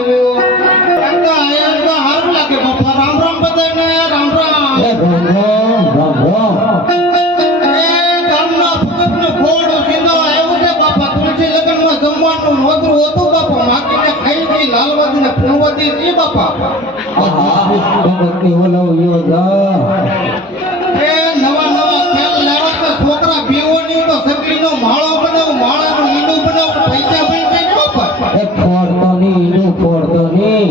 આવ્યો આયા તો હારું લાગે બાપા રામ રામ બધાને રામ રામ એ રામ રામ એ ગામના ભગતનો ઘોડો સીધો આવ્યો છે બાપા તુલસી લગ્નમાં જમવાનું નોતરું હતું બાપા માકીને ખાઈ ગઈ લાલવાદીને ફૂલવાદી છે બાપા આહા ભગતી ઓલો યો જા એ નવા નવા ખેલ લાવ્યા તો છોકરા પીવોની તો સકડીનો માળો બનાવ માળાનું ઈંડું બનાવ પૈસા બની છે ને બાપા એ ફોડતો ની ઈનું ફોડતો ની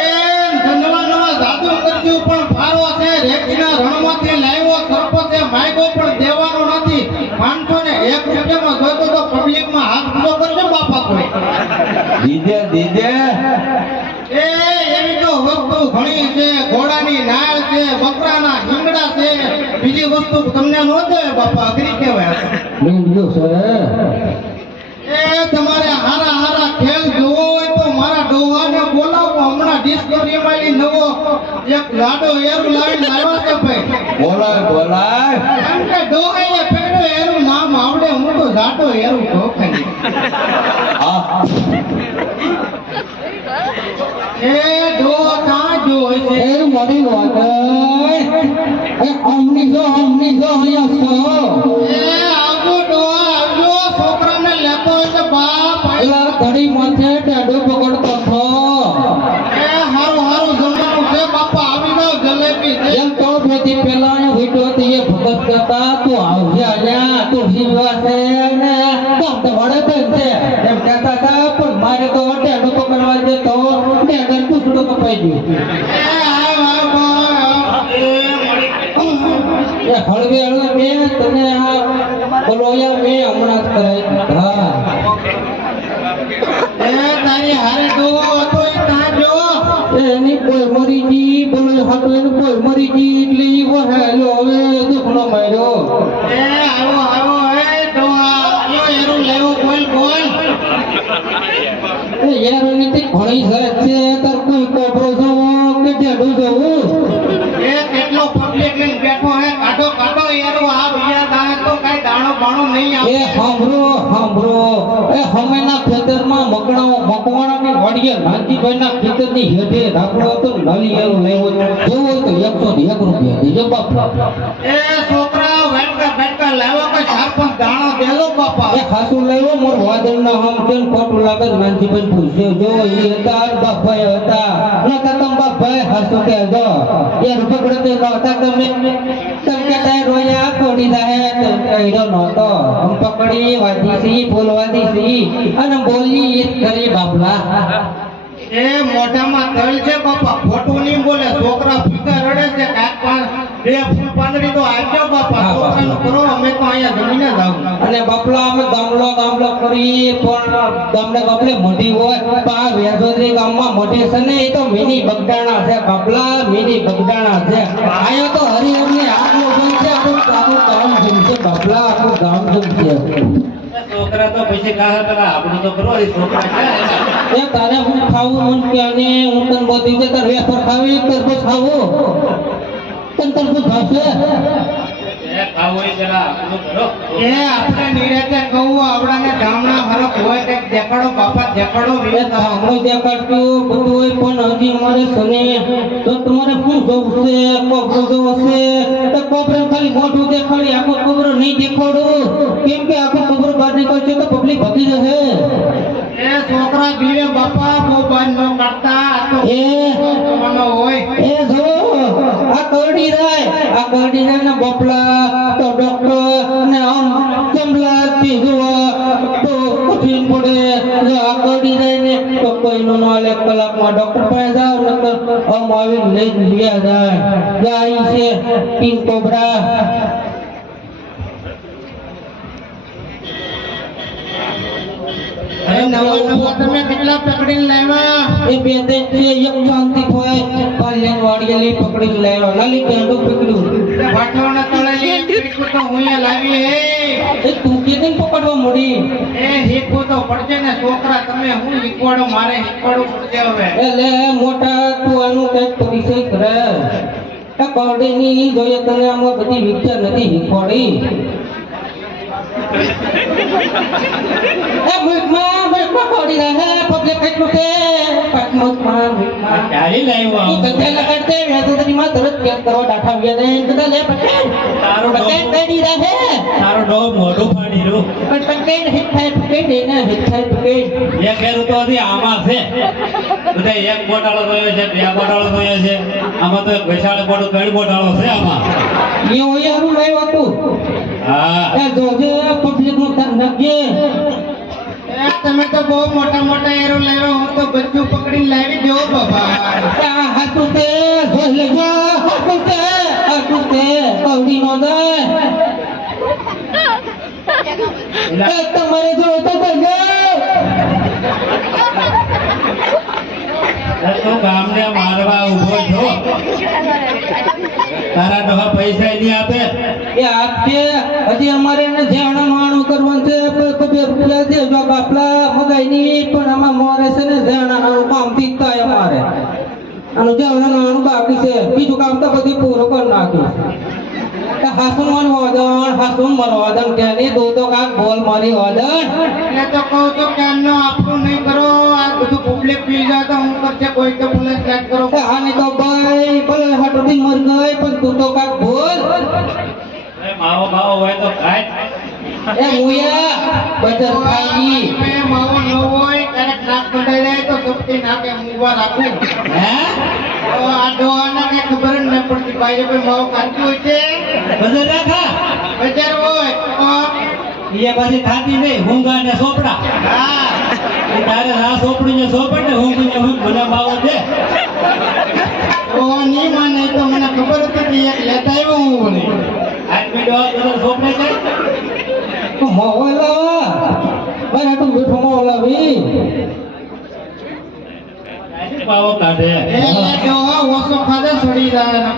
એ નવા નવા જાદુ કરજો પણ ફારો છે રેખના રણમાંથી લાવ્યો સરપંચે માગ્યો પણ દેવાનો નથી 501 રૂપિયામાં જોઈતો તો પબ્લિકમાં હાથ ઊંચો કરજો બાપા કોઈ દીદે એ એવી તો વસ્તુ ઘણી છે ઘોડાની નાળ છે બકરાના હિંગડા છે બીજી વસ્તુ તમને ન દે બાપા અઘરી કહેવાય લીંડ્યો છે એ તમારે હારા હારા ખેલ જોવો હોય તો મારા ડોહાને બોલાવો હમણાં ડિસ્કવરીમાં નવો એક લાડો એર લાવી લાવ્યા છે ભાઈ બોલાય કારણ કે ડોહાએ પેડો એનું નામ આવડે હું તો જાડો એરું ઢોકાઈ આ એ ડોહા કાં જોઈ છે એ મારી વાત એ અમની જો અહીંયા છો એ આવજો ડોહા આવજો છોકરાને લેતો હોય છે બાપ એલા ઘડી માથે ટેડો પકડતો છો એ હારું હારું જમવાનું છે બાપા આવી જાવ જલેબી છે એમ તો બેથી પેલા અહીંયા વીટો હતી એ ભગત કરતા તું આવજે અહીંયા તુલસી વિવાસે ને કામ તો વડે તો છે એમ કહેતા હતા પણ મારે તો ટેડો પકડવા જે તો ટેડર પૂછડો કપાઈ ગયું એ આવ એ હળવે મેં તને આ બોલો યાર મેં હમણાં જ કરાય હા એ તારી હારે ડોહો હતો ઈ ત્યાં જો એની કોઈ મરી ગઈ બોલો હાટો એની કોઈ મરી ગઈ એટલે ઈ વહેલો હવે દુખનો માર્યો એ આવો એ ડોહા યો એરું લેવો બોલ એ યાર એની તે ઘણી સરસ છે તાર કોઈ કોબરો જવો કે ઢેડો જવું એ કેટલો પબ્લિક લઈને બેઠો હે કાઢો એરું આ ભૈયા દાણે તો કાઈ દાણો બાણો નહીં આવે એ સાંભળો એ હમેના ખેતરમાં મકવાણાની વાડીએ નાનજીભાઈના ખેતરની હેઠે રાખડો હતો નલી એરું લેવો જેવો તો 101 રૂપિયા દેજો બાપ એ છોકરા વેટકા લાવો કે 4-5 દાણો દેલો બાપા એ ખાસું લેવો મોર વાદળના હમ કેમ ખોટું લાગે નાનજીભાઈ પૂછ્યો જો ઈ હતા બાપભાઈ હતા નતા તમ બાપભાઈ હાસુ કે જો એ રૂપકડે તો નતા તમે કે તાય રોયા કોડી દાહે તો કઈડો નતો હમ પકડી વાદી બોલવાદી સી અને બોલી ઈ કરી બાપલા એ મોઢામાં તલ છે બાપા ખોટું નહીં બોલે છોકરા ફીકા રડે છે કાક બે ફૂલ પાંદડી તો આપજો બાપા છોકરાનું કરો અમે તો અહીંયા જમીને જાવ અને બાપલા અમે ગામલો કરી પણ ગામડે મોટી હોય પા વેજોદરી ગામમાં મોટી છે ને એ તો મિની બગડાણા છે બાપલા મિની બગડાણા છે આયો તો હરિહરને આટલું જમ છે આપણું ગામ જમ છે બાપલા આપણું ગામ જમ છે છોકરા તો પછી કાહે પેલા આપણું તો કરો છોકરા છે એ તારે હું ખાવું મન કે અને હું તન બોધી દે તાર વેફર ખાવી તરબૂચ ખાવું તન તરબૂચ ભાવશે એ ખાવું એ પેલા આપણું કરો એ આપણે નિરેતે કહું આવડાને ગામના ફરક હોય કે દેખાડો બાપા દેખાડો એ ધામો દેખાડતું બધું હોય પણ હજી મારે સને તો તમારે શું જોવું છે કોબરો જોવો છે તો કોબરો ખાલી મોઢું દેખાડી આખો કોબરો નહીં દેખાડો કેમ કે આખો કોબરો બહાર નીકળશે તો પબ્લિક ભાગી જશે એ છોકરા બીવે બાપા મોબાઈલ નો કાઢતા આ તો એ જમાનો હોય એ જો આ કરડી રાય ને બપલા તો ડોક્ટર ને આમ ચમલા થી જોવા તો કઠિન પડે જો આ કરડી રાય ને તો કોઈનો નો 1 કલાકમાં ડોક્ટર પાસે જાવ નકર આમ આવી લઈ ગયા જાય છે કિંગ કોબરા અરે નવા તમે કેટલા પકડીને લાવ્યા એ બે દે એક શાંતિ હોય પાલ્યાન વાડીએલી પકડીને લાવ્યા લાલી પેંડો પકડ્યું વાટવાના તળે હીકુ તો હુંય લાવી એ તું કેને પકડવા મળી એ હીકુ તો પડશે ને છોકરા તમે હું હીકવાડો મારે હીકવાડો પડશે હવે એટલે મોટા તું આનું કઈક પરિચય કરે આ કોર્ડીની જોઈએ તને આમાં બધી વિચાર નથી હીકવાડી એ મુકમાં કોડી રહે પબ્લિક કઈ શું છે પાકમત માં ચાલી લાવ્યો તું ધંધા લગાડતે વેદોદરી માં તરત કેસ કરો ડાઠા વ્યા દે બધા લે પટેલ તારો પટેલ કડી રહે તારો ડો મોઢું ફાડી રહ્યું પણ પટેલ હિત થાય પટેલ દેના હિત થાય પટેલ એક ઘેર તો હજી આમાં છે બધા એક બોટાળો થયો છે બે બોટાળો થયો છે આમાં તો એક વિશાળ બોટો ત્રણ બોટાળો છે આમાં એ હોય હારું લાવ્યો તું હા એ જોજે પબ્લિક નું ધન રાખજે તમે તો બહુ મોટા મોટા એરો લાવ્યા હું તો બચ્ચું પકડીને લાવી દો બાબા આ હાથું તે જોઈ લેજો હાથું તે કવડી નો દે એ તમારે જો તો કરજો તું ગામને મારવા ઊભો છો તારા ડોહા પૈસા નહીં આપે એ આપજે હજી અમારે એને જાણા માણું કરવાનું છે કબે રૂપિયા દેજો બાપલા મગાઈ ની પણ આમાં મોરે છે ને જાણા નાનું કામ પીતા અમારે આનું જાણા નાનું બાકી છે બીજું કામ તો બધી પૂરું કરી નાખ્યું હાસુન મરવાદન કે નહીં તું તો કાક બોલ મારી વાદન એટલે તો કહું છું કે આનો આપણું નહીં કરો આ બધું પબ્લિક પી જાય તો હું કરશે કોઈ તો પોલીસ સ્ટાર્ટ કરો આને તો ભાઈ ભલે હટોથી મર ગઈ પણ તું તો કાક બોલ માવો માવો હોય તો ખાય એ મુયા બચર ખાઈ મેં માવો ન હોય ક્યારેક નાક કઢાઈ જાય તો સપટી નાકે મુવા રાખું હે તો આ ડોહાને કઈ ખબર જ ન પડતી ભાઈ કોઈ માવો ખાતી હોય છે બજાર રાખા બજાર હોય એ પછી ખાતી નહીં હુંગા ને સોપડા હા તારે આ સોપડી ને સોપડ ને હુંગી ને હુંગ મને માવો દે ઓ ની માને તો મને ખબર હતી એક લેતા આવ્યો હું બોલે આજ મીડો બધો સોપડે છે તો મોવાલા બરે તું બેઠો મોવાલાવી પાવો કાઢે એ જો ઓસો ખાધે છોડી જાય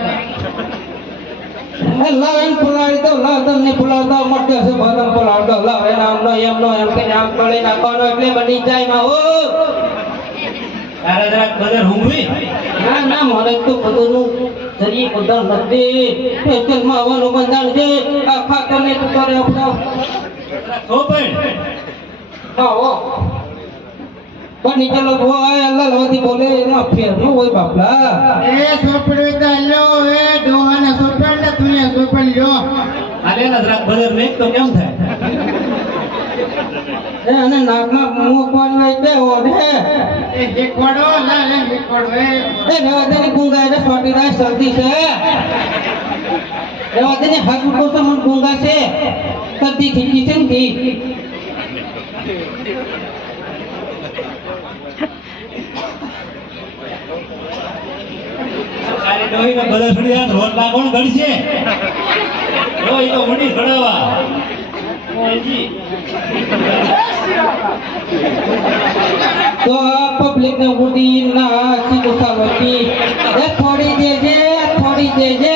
એ લાવન પુલાડી તો લાવન ને પુલાડતો મટકે છે બદન પુલાડતો લાવે નામનો એમ કે નામ કળી નાખવાનો એટલે બની જાય માં ઓ તારે જરાક બજાર હુંગવી ના મારે તો બધું જરી બધા નથી સ્પેશિયલ માં આવવાનું બંધાણ છે આ ખાતર ને તો કરે આપણા સોપડ આવો પણ ચલો ભાઈ અલ્લાહ લવતી બોલે એમાં ફેર ન હોય બાપલા એ સોપડે તો લ્યો એ ડોહાને સોપડ ને તું એ સોપડ લ્યો આલે ના જરાક બજાર મેક તો કેમ થાય એ અને નાકમાં મૂકવાનું હોય બે ઓઢે એ હેકવાડો લા લે હેકવાડો એ રેવાદેની ગુંગા એટલે સોટી રાય શરદી છે રેવાદેની હાથ ઉપર તો મન ગુંગા છે શરદી થઈ છે ને તારી ડોહી ને બજાર છોડી જાય રોટલા કોણ ઘડશે ડોહી તો મુડી ઘડાવા ઓજી તો પબ્લિક ને ઉડી ના સીધું ચાલતી એ થોડી દેજે